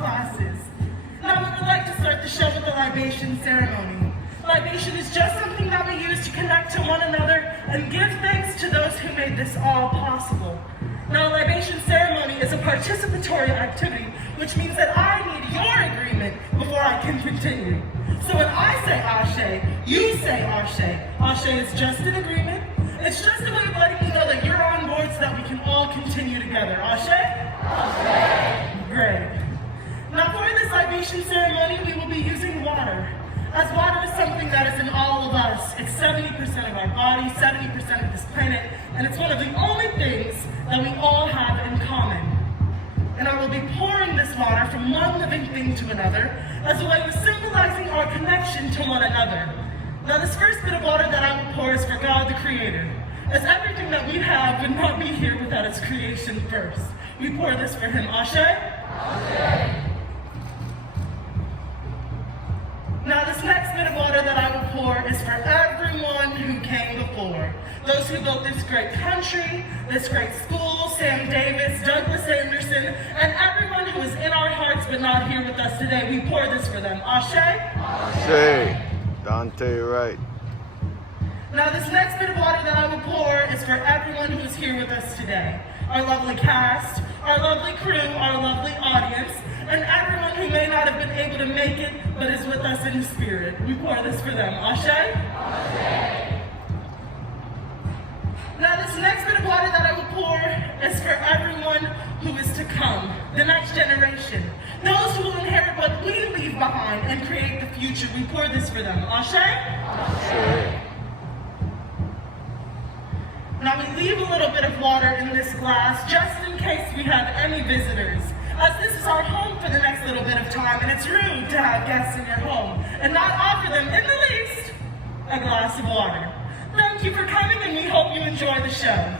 classes. Now we would like to start the show with the libation ceremony. Libation is just something that we use to connect to one another and give thanks to those who made this all possible. Now, a libation ceremony is a participatory activity, which means that I need your agreement before I can continue. So when I say Ashe, you say Ashe. Ashe is just an agreement. It's just a way of letting you know that you're on board so that we can all continue together. Ashe? Ashe. Great. Now for this libation ceremony, we will be using water. As water is something that is in all of us. It's 70% of our body, 70% of this planet, and it's one of the only things that we all have in common. And I will be pouring this water from one living thing to another as a way of symbolizing our connection to one another. Now this first bit of water that I will pour is for God the Creator, as everything that we have would not be here without its creation first. We pour this for Him. Ashe? Ashe. Now this next bit of water that I will pour is for everyone who came before. Those who built this great country, this great school, Sam Davis, Douglas Anderson, and everyone who is in our hearts but not here with us today. We pour this for them. Ashe? Ashe. Dante, right. Now this next bit of water that I will pour is for everyone who is here with us today. Our lovely cast, our lovely crew, our lovely audience, and everyone who may not have been able to make it, but is with us in spirit. We pour this for them. Ashe? Ashe. Now this next bit of water that I will pour is for everyone who is to come, the next generation. Those who will inherit what we leave behind and create the future. We pour this for them. Ashe? Ashe. Now we leave a little bit of water in this glass just in case we have any visitors, as this is our home for the next little bit of time, and it's rude to have guests in your home and not offer them, in the least, a glass of water. Thank you for coming, and we hope you enjoy the show.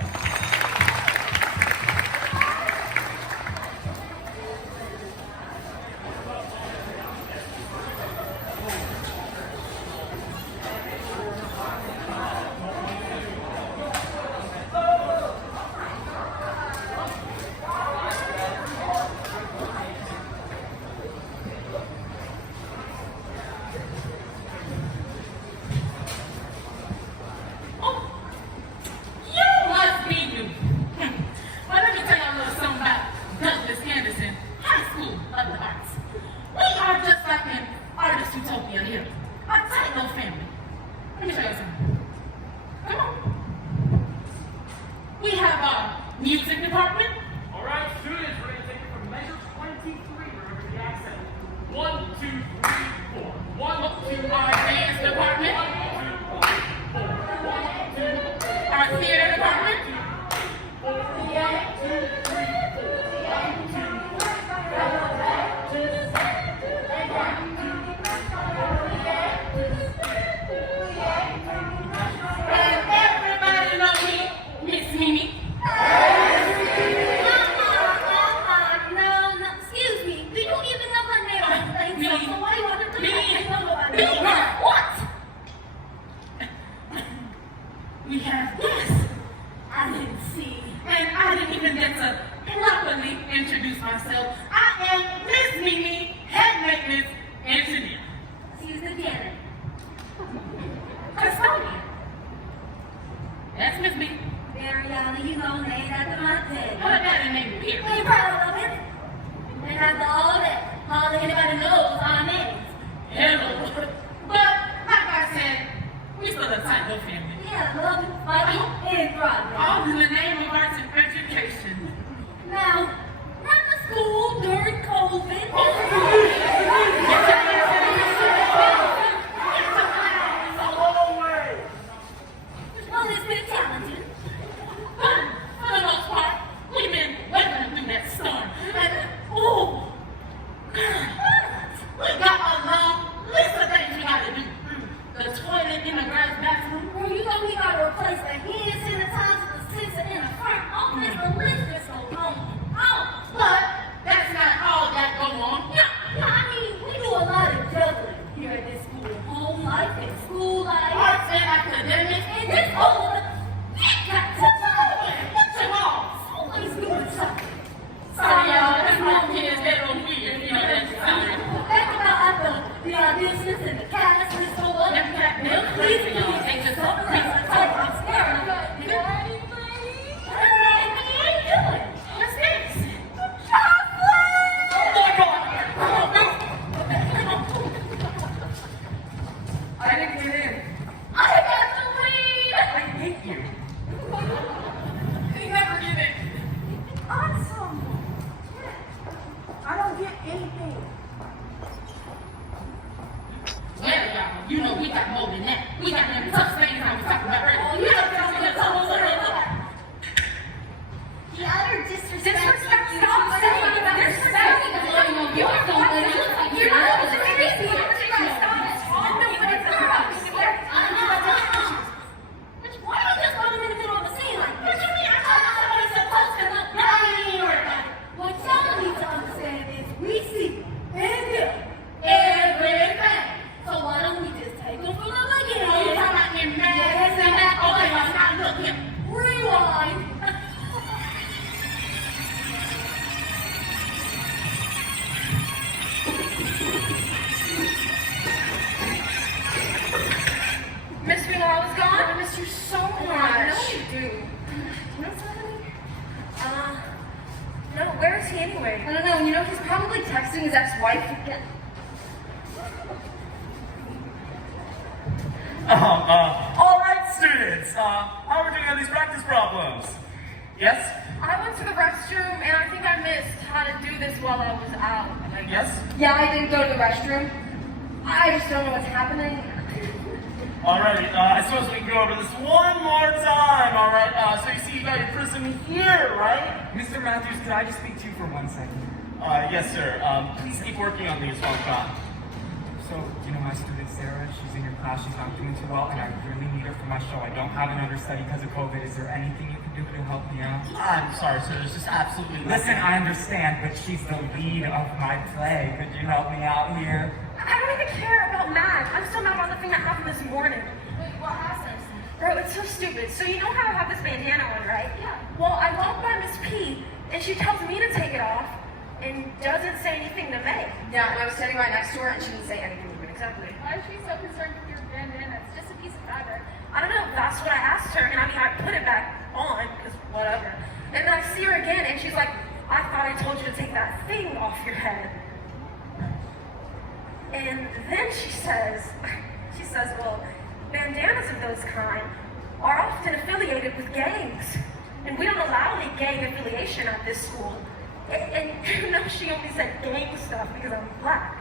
Replace the hand sanitizer, the sensor in the front office. The list is so long. get anything. Well, y'all, you know we got more than that. We got them tough things I was talking about earlier. You know what I'm talking about. The utter disrespect. Stop saying about disrespect. You are going to look like you're not crazy. Why don't you just put him in the middle of the scene like this? What you mean? I thought somebody's supposed to look. No, I didn't even worry about it. What y'all need to understand is we see and hear everything. So why don't we just take them from the beginning? Oh, you talking about your mad and that? Okay, now look here. Rewind. Miss me while I was gone? I miss you so much. I know you do. You know something? No, where is he anyway? I don't know. You know, he's probably texting his ex-wife again. All right, students. How are we doing on these practice problems? Yes? I went to the restroom and I think I missed how to do this while I was out. Yes? Yeah, I didn't go to the restroom. I just don't know what's happening. Alrighty, I suppose we can go over this one more time, alright? So you see you got your prism here, right? Mr. Matthews, could I just speak to you for 1 second? Yes, sir. Please keep working on these while I'm gone. So, you know my student Sarah, she's in your class, she's not doing too well, and I really need her for my show. I don't have an understudy because of COVID. Is there anything you can do to help me out? I'm sorry, sir. There's just absolutely Listen, nothing. I understand, but she's the lead of my play. Could you help me out here? I don't even care about Matt. I'm still mad about the thing that happened this morning. Wait, what happened? Bro, it's so stupid. So you know how I have this bandana on, right? Yeah. Well, I walk by Miss P, and she tells me to take it off, and doesn't say anything to May. Yeah, and I was standing right next to her, and she didn't say anything to me. Exactly. Why is she so concerned with your bandana? It's just a piece of fabric. I don't know. That's what I asked her, and I mean, I put it back on, because whatever. And then I see her again, and she's like, I thought I told you to take that thing off your head. And then she says, well, bandanas of those kind are often affiliated with gangs. And we don't allow any gang affiliation at this school. And you know, she only said gang stuff because I'm black.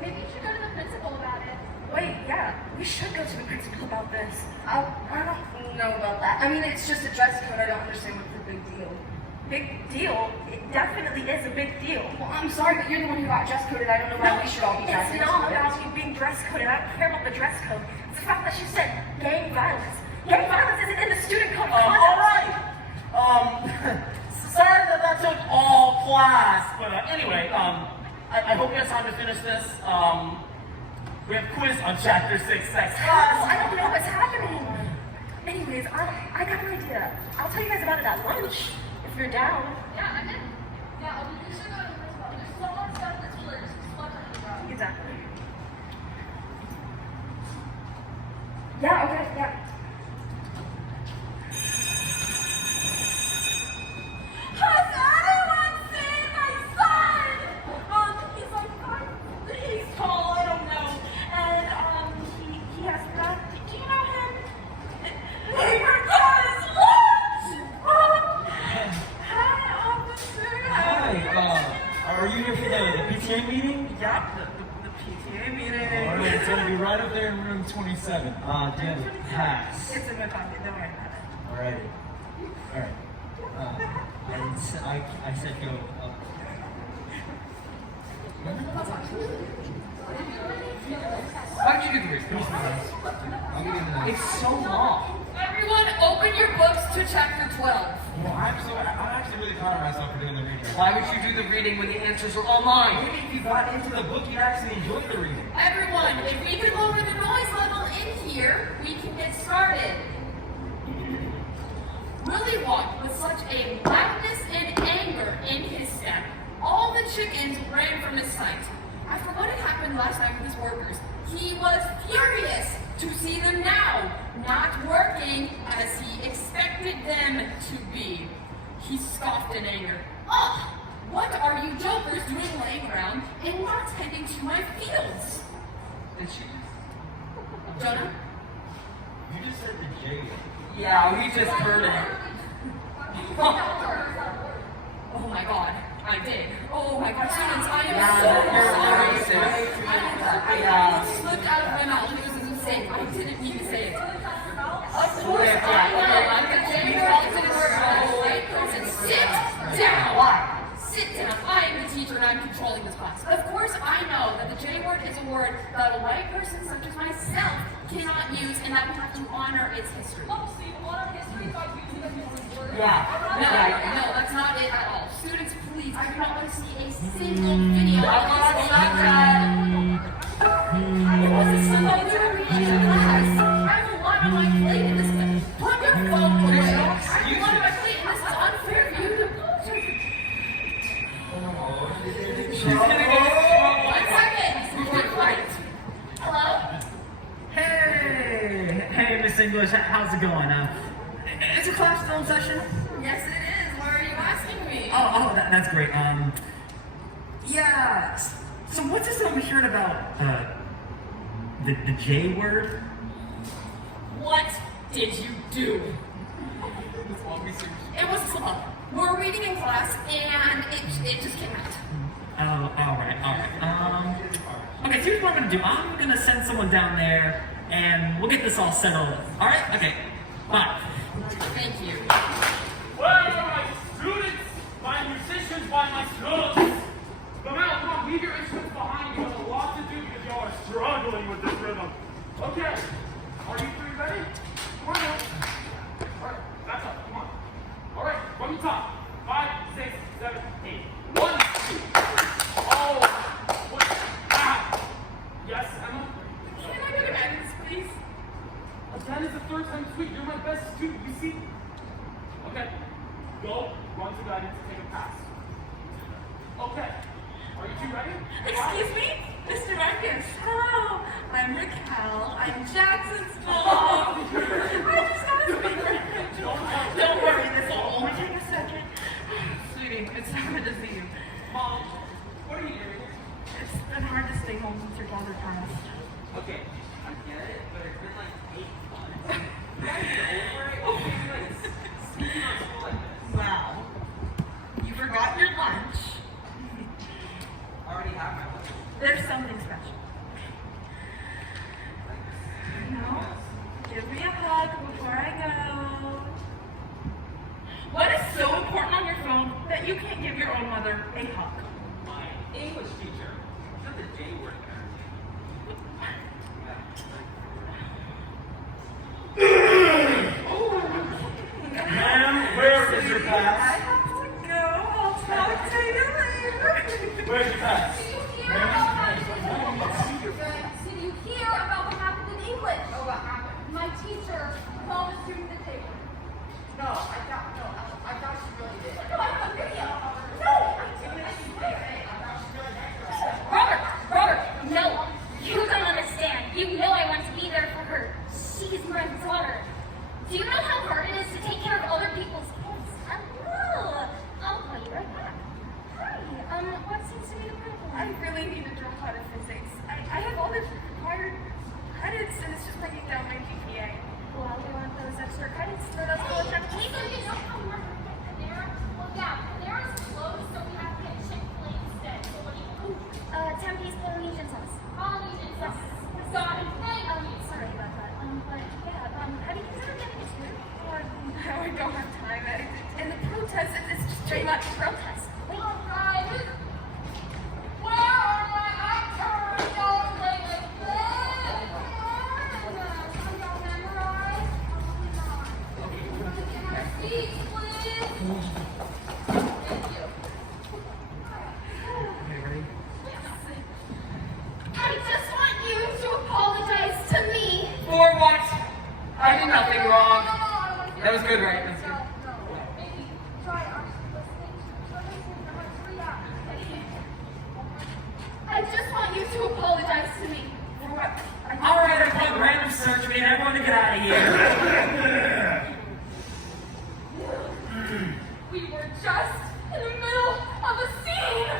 Maybe you should go to the principal about it. Wait, yeah, we should go to the principal about this. I don't know about that. I mean, it's just a dress code. I don't understand what's the big deal. Big deal? It definitely is a big deal. Well, I'm sorry, but you're the one who got dress coded. I don't know why we should all be dressed. It's not about you being dress coded. I don't care about the dress code. It's the fact that she said gang violence. Gang violence isn't in the student code of conduct. Alright. Sorry that took all class, but anyway, I hope you have time to finish this. We have quiz on chapter 6 next class. I don't know what's happening. Anyways, I got an idea. I'll tell you guys about it at lunch, if you're down. Yeah, I'm in. Yeah, you should go to the principal. There's so much stuff that's really just fun on the ground. Exactly. Yeah, okay, yeah. Has anyone seen my son? He's like 5 feet tall, I don't know. And he has black. Do you know him? He forgot his lunch! Hi, officer. Hi, are you here for the PTA meeting? Yeah, the PTA meeting. Alright, it's gonna be right up there in room 27. Do you have a pass? It's in my pocket. Don't worry about it. Alright. Alright. I said go up. Why'd you do the research? I'll give you the It's so long. Everyone, open your books to chapter 12. Well, I'm actually really proud of myself for doing the reading. Why would you do the reading when the answers are all mine? Maybe if you got into the book, you'd actually enjoy the reading. Everyone, if we could lower the noise level in here, we can get started. Willie walked with such a loudness and anger in his step. All the chickens ran from his sight. After what had happened last night with his workers, he was furious to see them now, not working as he expected them to be. He scoffed in anger. Ugh! What are you jokers doing laying around and not tending to my fields? Did she just... Jonah? You just said the J. Yeah, we just heard it. Oh my god, I did. Oh Oh my God, students, I am Yeah, so you're sorry. way too late. It slipped out of my mouth. It was a mistake. I didn't mean to say it. Of course, I know. I'm the J word to describe a white person. Sit down. Why? Sit down. I am the teacher and I'm controlling this class. Of course, I know that the J word is a word that a white person such as myself cannot use and that we have to honor its history. Oh, so you honor history by using a different word? No, that's not it at all. Students, please, I do not want to see a single video of this Snapchat. It wasn't supposed to be in class. I have a lot on my plate in this. Put your phone away. I have a lot on my plate and this is unfair for you to apologize. She's gonna go. 1 second. Be quiet. Hello? Hey, Miss English, how's it going? Is your class still in session? Yes, it is. Why are you asking me? That's great. Yeah. So what's this over here about the J word? What did you do? It was a slip up. We're reading in class and it just came out. Oh, all right. Okay, so here's what I'm gonna do. I'm gonna send someone down there, and we'll get this all settled. All right? Okay. Bye. Thank you. Where are my students? My musicians, my students? No matter, come on, leave your instruments behind. You have a lot to do because y'all are struggling with this rhythm. Okay. Are you three ready? Come on now. All right, that's up. Come on. All right, from the top. 5, 6, 7, 8. 1, 2. Oh, what? Ah. Yes, Emma? Can I go to guidance, please? Again is the third time sweet. You're my best student, you see? Okay. Go, run to guidance and take a pass. Okay. Are you two ready? Excuse me, Mr. Marcus. Hello, I'm Raquel. I'm Jackson's mom. I just got to speak right now. Don't worry, this will only take a second. Sweetie, it's so good to see you. Mom, what are you doing? It's been hard to stay home since your father passed. Okay, I get it, but it's been like 8 months. You gotta get over it. You can't be like speaking on school like this. Well, you forgot your lunch. I already have my lunch. There's something special. No, give me a hug before I go. What is so important on your phone that you can't give your own mother a hug? My English teacher. She's not the J word there. Ma'am, where is your I pass? have to go. I'll talk to you later. Where's your pass? Did you hear about what happened in English? Oh, what happened? My teacher called a student the table. No, I thought she really did. No, I have a video. No, I swear. Robert, no, you don't understand. You know I want to be there for her. She's my daughter. Do you know how hard it is to take care of other people's kids? Hello. I'll call you right back. Hi. What seems to be the problem? I really need to drop out of physics. I have all the required credits and it's just bringing down my GPA. Well, we want those extra credits for those college applications. Panera's closed, so we have to get Chick-fil-A instead. So what do you want? Tempeh's Polynesian sauce. Polynesian sauce. Got it. Thank Sorry about that. But yeah, have you considered getting a tutor? Or, no, I don't have time. And the protest, it's just very much Protest. Wait. Alright. Where are my icons? Don't play with this. Can y'all memorize? Get my seats, please. Thank you. I just want you to apologize to me. For what? I did nothing wrong. No, I want you That was good, right? No, That's good. no. Maybe try listening. I just want you to apologize to me. For what? All right, everyone, random search. We need everyone to get out of here. We were just in the middle of a scene.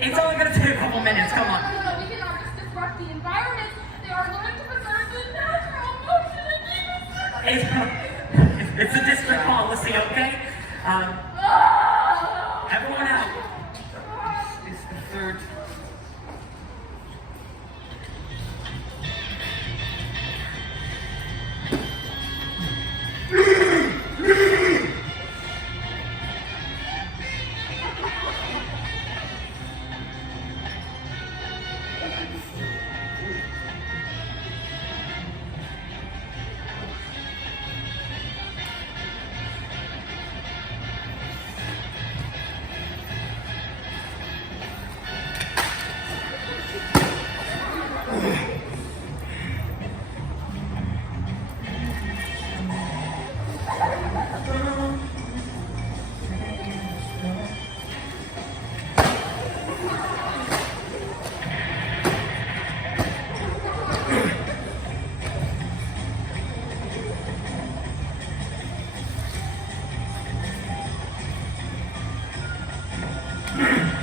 It's only gonna take a couple minutes. Come on. No, we cannot just disrupt the environment. They are learning to preserve the natural motion and keep it. It's a district policy, okay?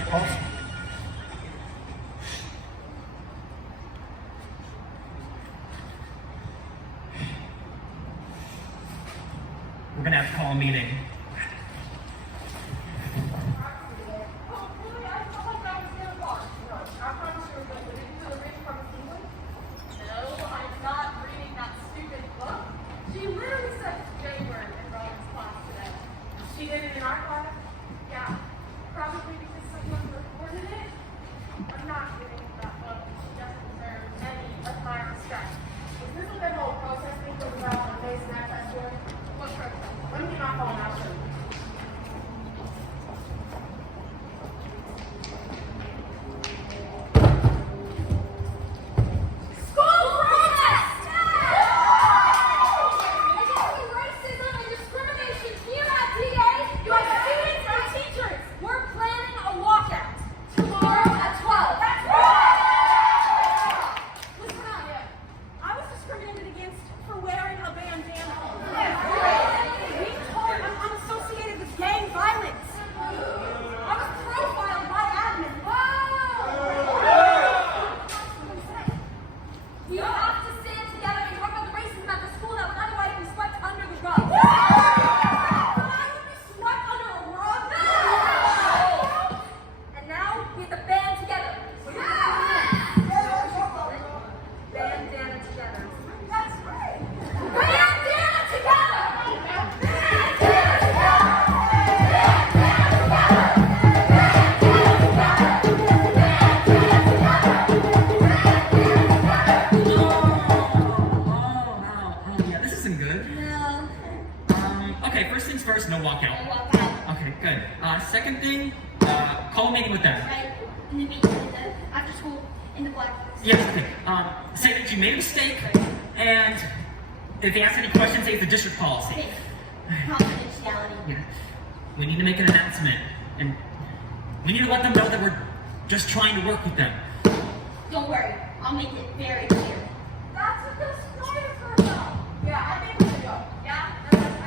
Also, we're gonna have to call a meeting. Okay, first things first, no walkout. No walkout. Okay, good. Second thing, call a meeting with them. Right? In the meeting, after school, in the blackboard. Yes, okay. Say that you made a mistake, and if they ask any questions, say it's a district policy. Okay. Confidentiality. Yeah. We need to make an announcement, and we need to let them know that we're just trying to work with them. Don't worry, I'll make it very clear. That's a good story for them. Yeah, I think we should go. Yeah, and let's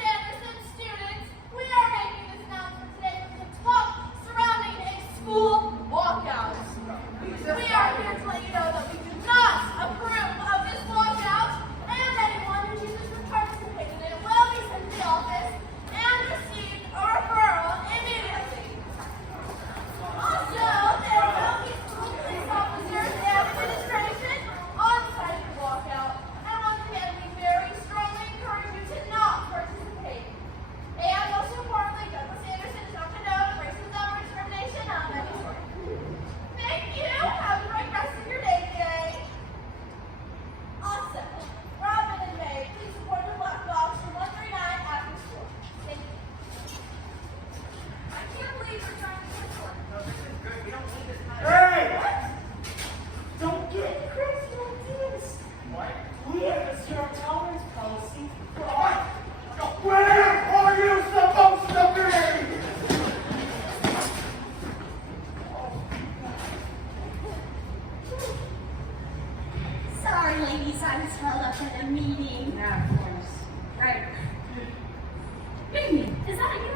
add the students, we are making this announcement today for the talk surrounding a school walkout. We are here to let you know that we do not approve of this walkout, and anyone who chooses to participate in it will be sent to the office and receive a referral immediately. Also, there will be school police officers and administration on site for walkout, and once again, we very strongly encourage you to not participate. And most importantly, Douglas Anderson is not condone racism or discrimination of any sort. Thank you. Have a great rest of your day today. Also, Robin and May, please support the Black Box for 139 after school. Thank you. I can't believe we're trying to get one. Hey! Don't get crazy like this. What? We have a zero tolerance policy for art. Where are you supposed to be? Sorry, ladies, I was held up at a meeting. Yeah, of course. Right. Mimi, is that you?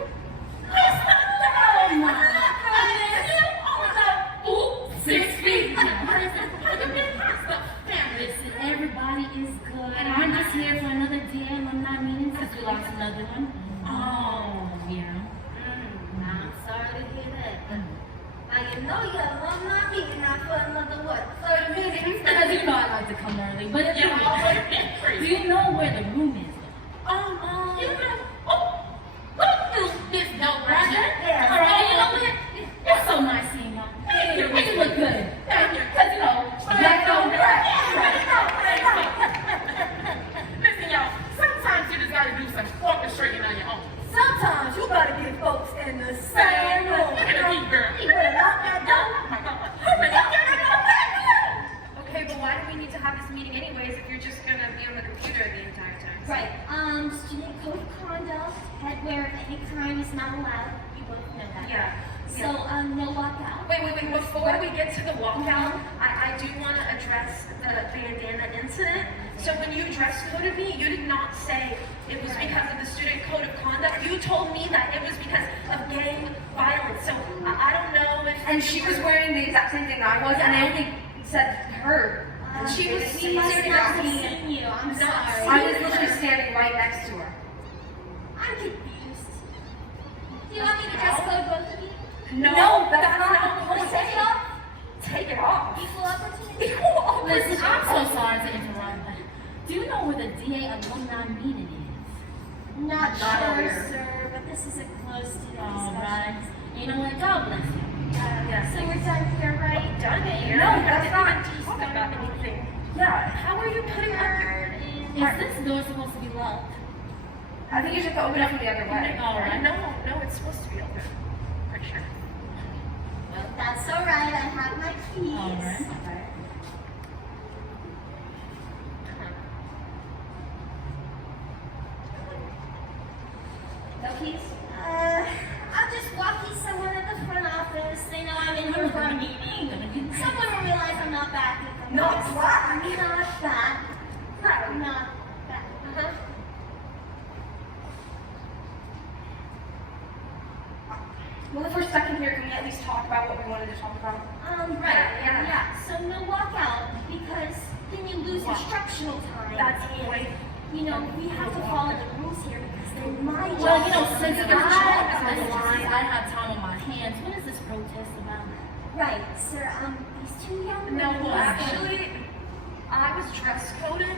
Oh my goodness! Ooh, 6 feet. Listen, everybody is good. And I'm just here for another day alumni meeting since we lost another one. Oh, yeah. I'm sorry to hear that. Now you know you have alumni meeting now for another what? 30 minutes? Because you know I like to come early. But Yeah, do you know where the room is? You know, what do this no brother? Yeah. All right, you know what? It's so nice seeing y'all. Thank you. You look good. Thank you. Because, you know, black on black. Listen, y'all, sometimes you just gotta do some orchestrating on your own. Sometimes you gotta get folks in the same room. Look at the deep girl. You better lock that door. Oh my God. Hurry up, get it up. Okay, but why do we need to have this meeting anyways if you're just gonna be on the computer the entire time? Right. Student code of conduct, headwear of any kind is not allowed. You both know that. Yeah. So, no walkout. Wait, before we get to the walkout, I do want to address the bandana incident. incident. So when you dress coded me, you did not say it was because of the student code of conduct. You told me that it was because of gang violence. So I don't know if... And she was wearing the exact same thing I was, and they only said her. She was We must not have seriously... seen you. I'm sorry. I was literally standing right next to her. I'm confused. Do you want me to dress code both of you? No, that's not Want to take it off? Take it off. Equal opportunity? Listen, I'm so sorry to interrupt. Do you know where the DA alumni meeting is? Not Not sure, aware. sir, but this is a close student All right. discussion. You know what? God bless you. So we're done here, right? Done here. No, that's not. Talk about anything. Yeah. How are you putting up your... Is this door supposed to be locked? I think you should open it from the other way. All right. No, it's supposed to be open. Pretty sure. Well, that's all right. I have my keys. All right. No keys? I'll just walk you somewhere at the front office. They know I'm in here for a meeting. Someone will realize I'm not back. Not back? Not back. Not back. Well, if we're stuck in here, can we at least talk about what we wanted to talk about? Right. Yeah. So no walkout because then you lose instructional time. That's the point. You know, we have to follow the rules here because they're my Well, you know, job. since Your job is on the line. I have time on my hands. What is this protest about? Right, sir. These two young No, women. well, actually, I was dress coded,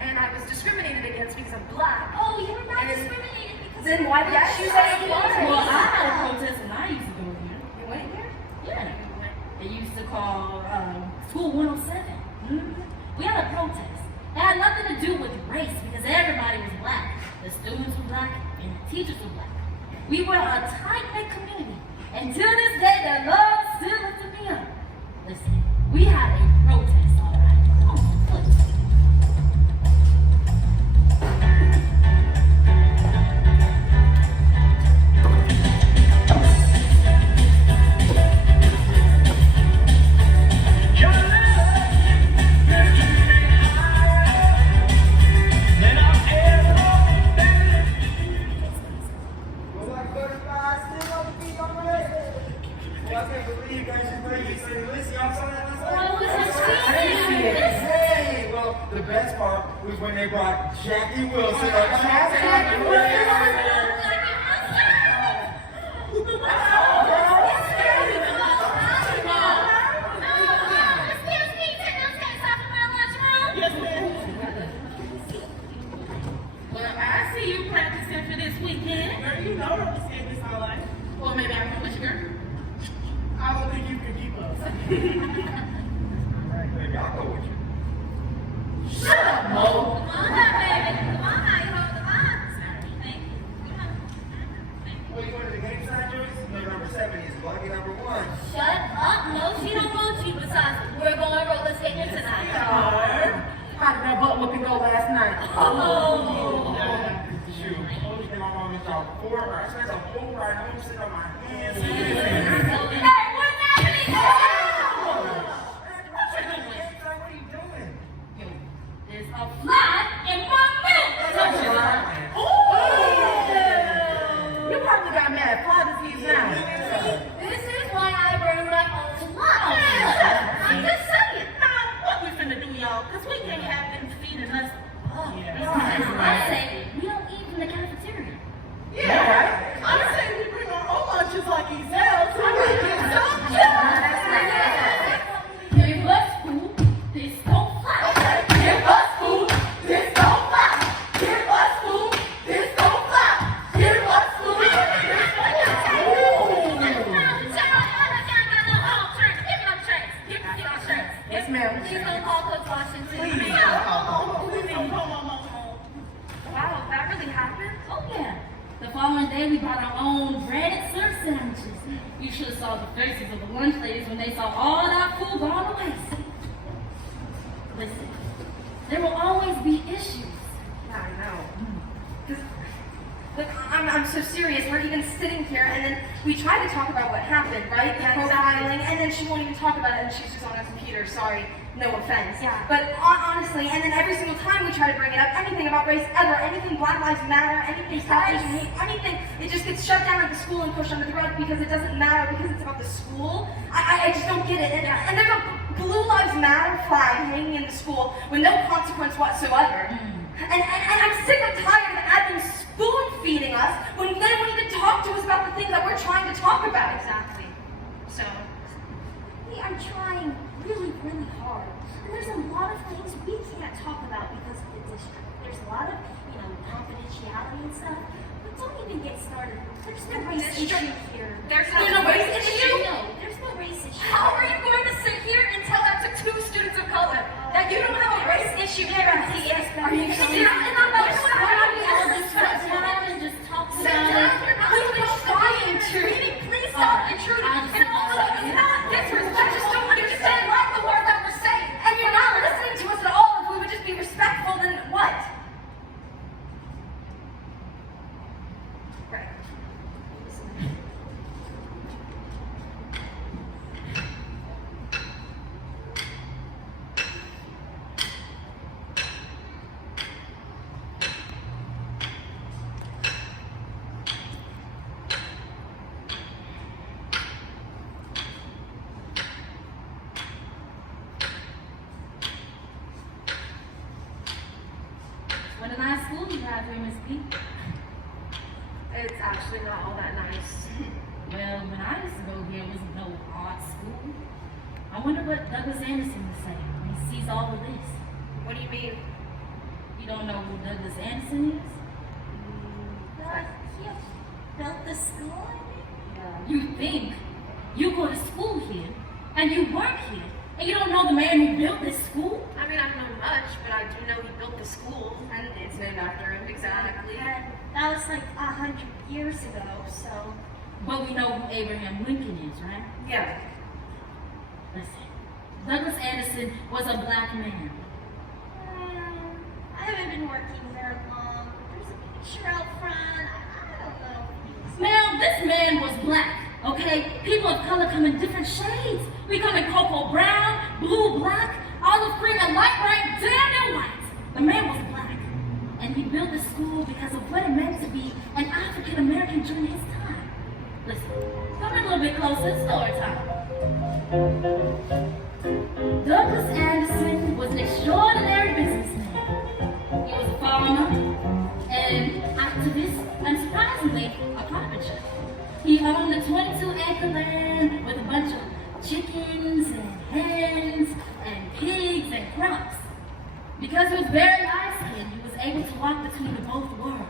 and I was discriminated against because I'm black. Oh, you were not And- discriminated because Then why did you say you were? Well, I had a protest and I used to go here. You went here? Yeah. They used to call School 107. We had a protest. It had nothing to do with race because everybody was black. The students were black and the teachers were black. We were a tight-knit community. And to this day, the love still lifted me up. Listen, we had a protest, all right? Come on, please. The best part was when they brought Jackie Wilson up. Jackie Excuse me, take those guys off in my lunchroom. Yes, ma'am. Well, I see you practicing for this weekend. Girl, you know I'm the same this my life. Well, maybe I can push your girl. I don't think you can keep up. Maybe I'll go with you. Shut up, Mo. Come on, baby. Come on, now. You hold the line. Thank you. Come on. Well, you going to the game side, Joyce? Number 7 is lucky number 1. Shut up. No, she don't want you. Besides, we're going roller skating tonight. How did that butt whooping go last night? Oh. Shoot. I was my mom and y'all 4 hours. I spent a whole ride home sitting on my hands. Hey, what's happening? What are you doing? There's a fly in my mouth. You probably got mad at fly disease now. This is why I bring my own lunch. I'm just saying. Now, what we finna do, y'all? Because we can't have them feeding us. I say, we don't eat from the cafeteria. Yeah, right. I'm saying we bring our own lunches like Ezel, so we get some. Give us food. This don't fly. Give us food, this don't fly. Give us food, this don't fly. Give us food, this Yes, ma'am. Please don't call Coach Washington. Wow, that really happened? Oh, yeah. The following day, we brought our own breaded surf sandwiches. You should have saw the faces of the lunch ladies when they saw all that food gone to waste. Listen, there will always be issues. I know. 'Cause, look, I'm I'm so serious. We're even sitting here, and then we try to talk about what happened, right? The profiling, and then she won't even talk about it, and she's just on her computer. Sorry, no offense. Yeah. But honestly, and then every single time we try to bring it up, anything about race ever, anything Black Lives Matter, anything South Asian hate, anything, it just gets shut down at the school and pushed under the rug because it doesn't matter, because it's about the school. I just don't get it. And there's a Blue Lives Matter flag hanging in the school with no consequence whatsoever. And I'm sick and tired of admin spoon feeding us when they won't even talk to us about the things that we're trying to talk about. Exactly. So, We are trying really, really hard. And there's a lot of things we can't talk about because of the district. There's a lot of, confidentiality and stuff. But don't even get started. There's no race issue here. there's no race issue? No, there's no race issue. How are you going to sit here and tell that to 2 students of color that you don't have a race issue here at CS? Are you serious? And I'm not Just talk Sit down. You're not even trying to. Please stop intruding. And also, it's not disrespect. Just don't understand half the word that we're saying. And you're not listening to us at all. If we would just be respectful, then what? Right. What a nice school you have here, Miss P. It's actually not all that nice. Well, when I used to go here, it was no art school. I wonder what Douglas Anderson would say when he sees all of this. What do you mean? You don't know who Douglas Anderson is? He built the school, I think? You think you go to school here and you work here and you don't know the man who built this school? I mean, I don't know much, but I do know he built the school, and it's named after him, exactly. And that was like 100 years ago, so. But we know who Abraham Lincoln is, right? Yeah. Listen, Douglas Anderson was a black man. I haven't been working there long. There's a picture out front. I don't know. Now, this man was black, okay? People of color come in different shades. We come in cocoa brown, blue black, olive green, and light bright, damn near white. The man was black, and he built the school because of what it meant to be an African American during his time. Listen, come in a little bit closer, story time. Douglas Anderson was an extraordinary businessman. He was a farmer, an activist, and surprisingly, a carpenter. He owned a 22-acre land with a bunch of chickens and hens and pigs and crops. Because he was very light-skinned, he was able to walk between the both worlds.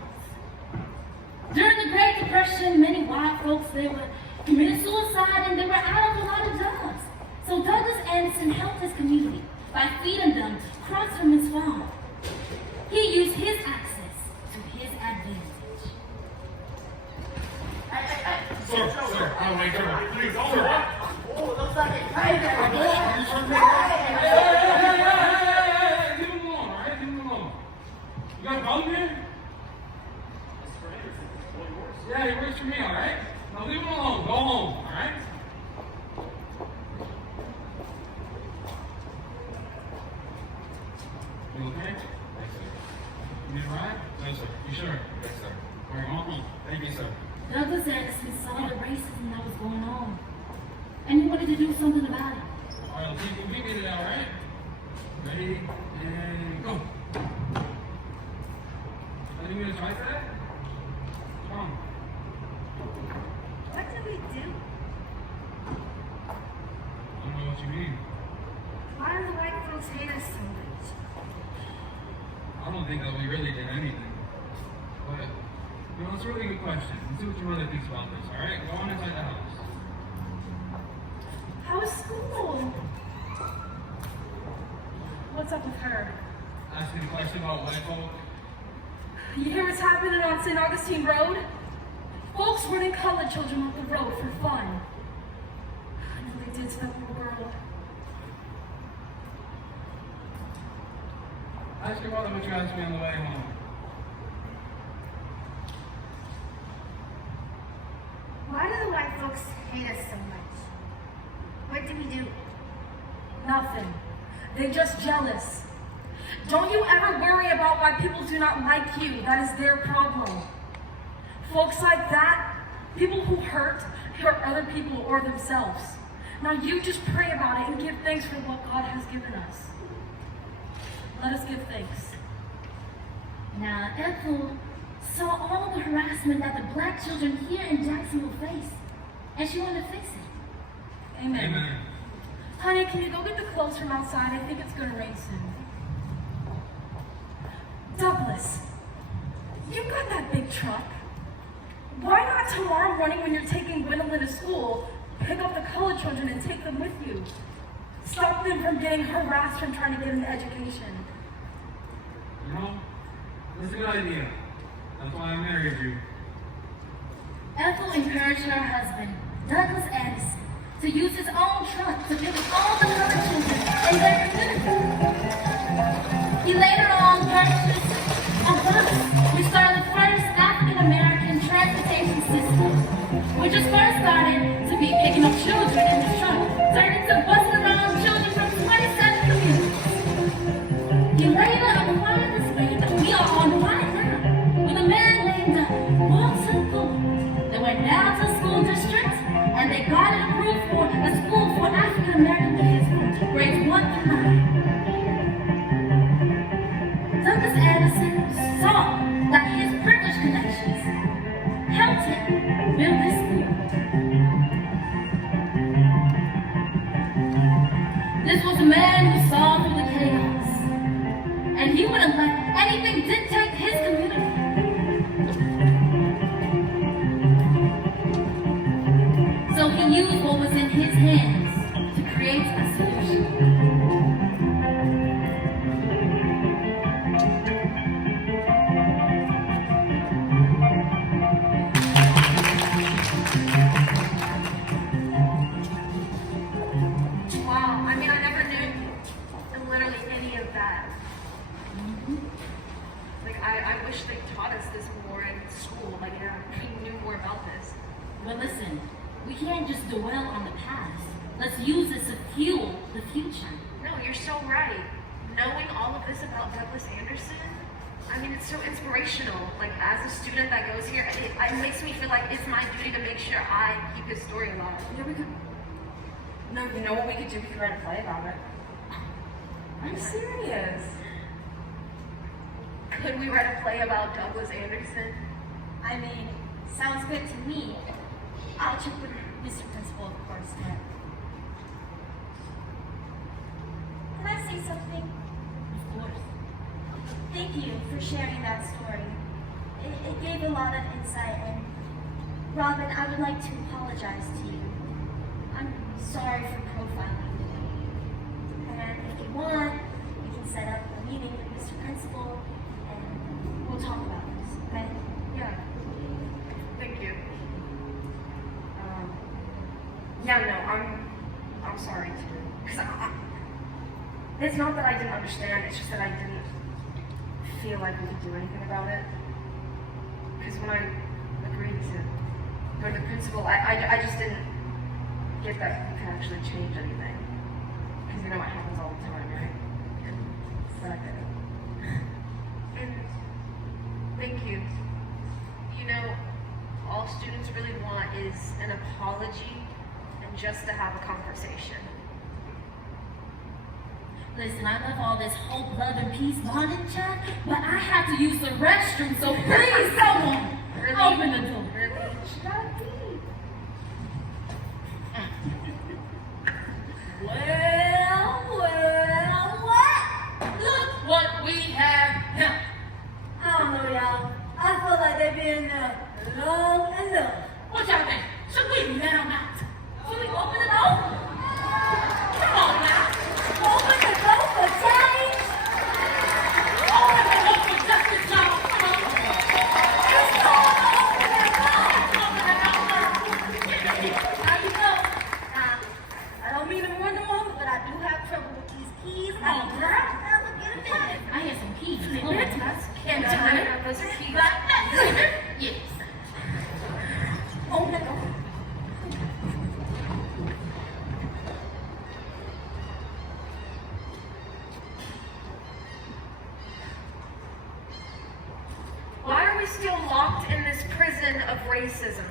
During the Great Depression, many white folks there committed suicide and they were out of a lot of jobs. So Douglas Anderson helped his community by feeding them crops from his farm. He used his access to his advantage. Sir, I'll wait here. Please, sir. Hey, leave him alone, alright? Leave him alone. You got a problem here? Yeah, he works for me, alright? Now leave him alone. Go home, alright? You okay? Yes, sir. You need a ride? No, sir. You sure? Yes, sir. All right, go home. Thank you, sir. Douglas Anderson saw the racism that was going on, and he wanted to do something about it. All right, let's see if we can get it out, right? Ready, and go. Any minutes, right, Dad? Come on. What did we do? I don't know what you mean. Why do the white folks hate us so much? I don't think that we really did anything. But, it's a really good question. Let's see what your mother thinks about this, all right? Go on inside the house. How was school? What's up with her? Asking a question about white folk. You hear what's happening on St. Augustine Road? Folks running colored children off the road for fun. I know they did to that little girl. Ask your mother what you asked me on the way home. folks hate us so much? What do we do? Nothing. They're just jealous. Don't you ever worry about why people do not like you. That is their problem. Folks like that, people who hurt other people or themselves. Now you just pray about it and give thanks for what God has given us. Let us give thanks. Now, Ethel saw all the harassment that the black children here in Jacksonville face, and she wanted to fix it. Amen. Honey, can you go get the clothes from outside? I think it's gonna rain soon. Douglas, you got that big truck. Why not tomorrow morning when you're taking Gwendolyn to school, pick up the colored children and take them with you? Stop them from getting harassed from trying to get an education. You know, that's a good idea. That's why I married you. Ethel encouraged her husband, Douglas Addison, to use his own truck to pick up all the colored children in their community. He later on purchased a bus, which started the first African-American transportation system, which was first started to be picking up children in the truck, turned into busing around children from 27 communities. He later acquired the space that we are on right now with a man named Walter Thorne. They went down to the school district and they got it approved for a school for African-American kids, grades 1 through 9. Douglas Addison saw that his privileged connections helped him build this school. This was a man who saw through the chaos, and he wouldn't let anything dictate his community. So he used what was in his hands to create a solution. Wow, I mean, I never knew literally any of that. Like, I wish they taught us this more in school. Like, yeah, we knew more about this. But listen, we can't just dwell on the past. Let's use this to fuel the future. No, you're so right. Knowing all of this about Douglas Anderson, I mean, it's so inspirational. Like, as a student that goes here, it makes me feel like it's my duty to make sure I keep his story alive. Yeah, we could. No, you know what we could do? We could write a play about it. I'm serious. Could we write a play about Douglas Anderson? I mean, sounds good to me. I'll check with Mr. Principal, of course. Can I say something? Of course. Thank you for sharing that story. It gave a lot of insight, and Robin, I would like to apologize to you. I'm sorry for profiling you. And if you want, we can set up a meeting with Mr. Principal, and we'll talk about this, okay? Yeah. Thank you. Yeah, no, I'm sorry too. Because it's not that I didn't understand, it's just that I didn't feel like we could do anything about it. Because when I agreed to go to the principal, I just didn't get that we could actually change anything. Because you know what happens all the time, right? But I did. And thank you. You know, all students really want is an apology and just to have a conversation. Listen, I love all this hope, love, and peace bonding chat, but I had to use the restroom, so please, someone, open the door. Really? What? Look what we have now. I don't know, y'all. I feel like they've been long enough. What y'all think? Should we let them out? Should we open the door? Come on now. Open the door for change. Open the door for justice, y'all. Come on. Just go on, open that door. Open the door. Now you know, I don't mean to run them over, but I do have trouble with these keys. Come on, girl. Get I hear some keys. Hold it. on. And those are keys. Yes. Open the door. still locked in this prison of racism?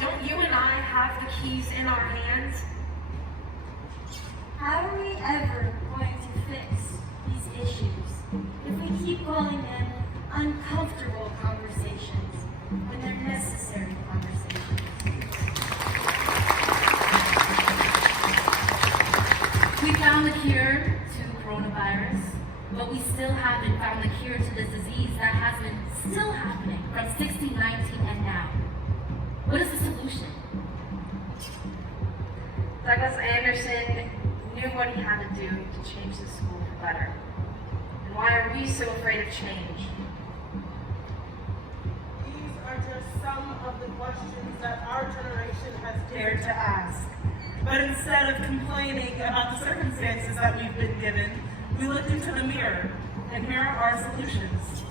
Don't you and I have the keys in our hands? How are we ever going to fix these issues if we keep calling them uncomfortable conversations when they're necessary conversations? We found the cure to coronavirus, but we still haven't found the cure to this disease that has been still happening from 1619 and now. What is the solution? Douglas Anderson knew what he had to do to change the school for better. And why are we so afraid of change? These are just some of the questions that our generation has dared to ask. But instead of complaining about the circumstances that we've been given, we looked into the mirror, and here are our solutions.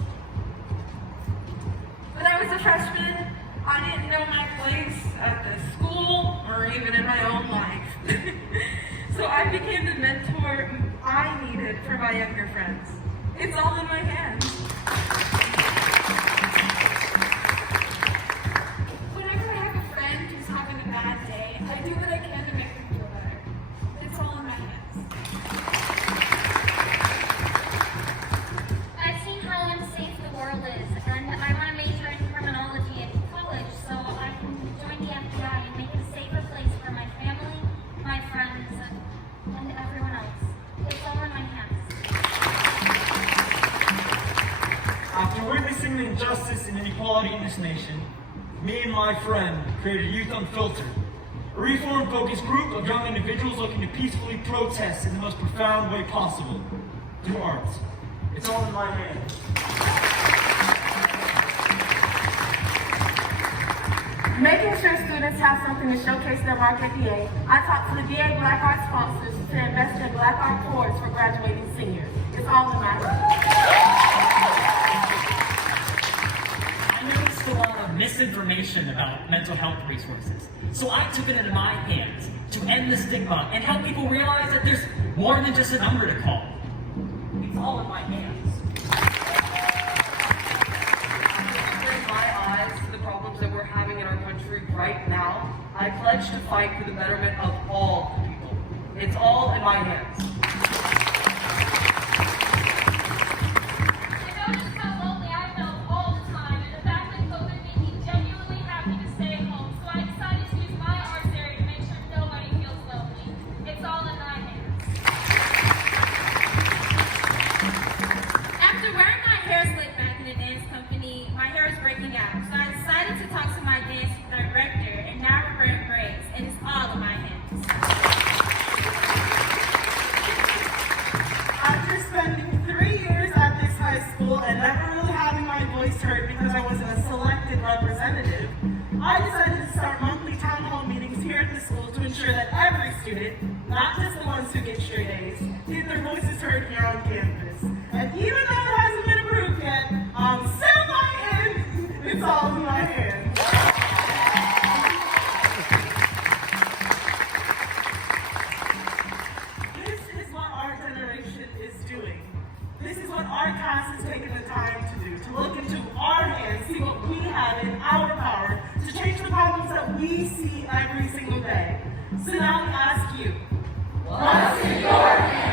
When I was a freshman, I didn't know my place at the school or even in my own life. So I became the mentor I needed for my younger friends. It's all in my hands. Whenever I have a friend who's having a bad day, I do what I can to make them feel better. It's all in my hands. I've seen how unsafe the world is, and I want to major in criminology at college so I can join the FBI and make it a safer place for my family, my friends, and everyone else. It's all in my hands. After witnessing the injustice and inequality in this nation, me and my friend created Youth Unfiltered, a reform-focused group of young individuals looking to peacefully protest in the most profound way possible, through arts. It's all in my hands. Making sure students have something to showcase their mark at DA, I talked to the DA Black Art sponsors to invest in Black Art tours for graduating seniors. It's all in my hands. I noticed a lot of misinformation about mental health resources. So I took it into my hands to end the stigma and help people realize that there's more than just a number to call. It's all in my hands. Turning my eyes to the problems that we're having in our country right now, I pledge to fight for the betterment of all people. It's all in my hands. I noticed how lonely I felt all the time, and the fact that COVID made me genuinely happy to stay at home, so I decided to use my art area to make sure nobody feels lonely. It's all in my hands. After wearing my hair slicked back in a dance company, my hair is breaking out. So I decided to talk to my dance director and now wear braids, and it's all in my hands. After spending 3 years at this high school and never really having my voice heard because I wasn't a selected representative, I decided to start monthly town hall meetings here at the school to ensure that every student, not just the ones who get straight A's, get their voices heard here on campus. And even though it hasn't been approved yet, I'm still fighting. It's all in my hands. This is what our generation is doing. This is what our class has taken the time to do, to look into our hands, see what we have in our power to change the problems that we see every single day. So now we ask you, what's in your hands?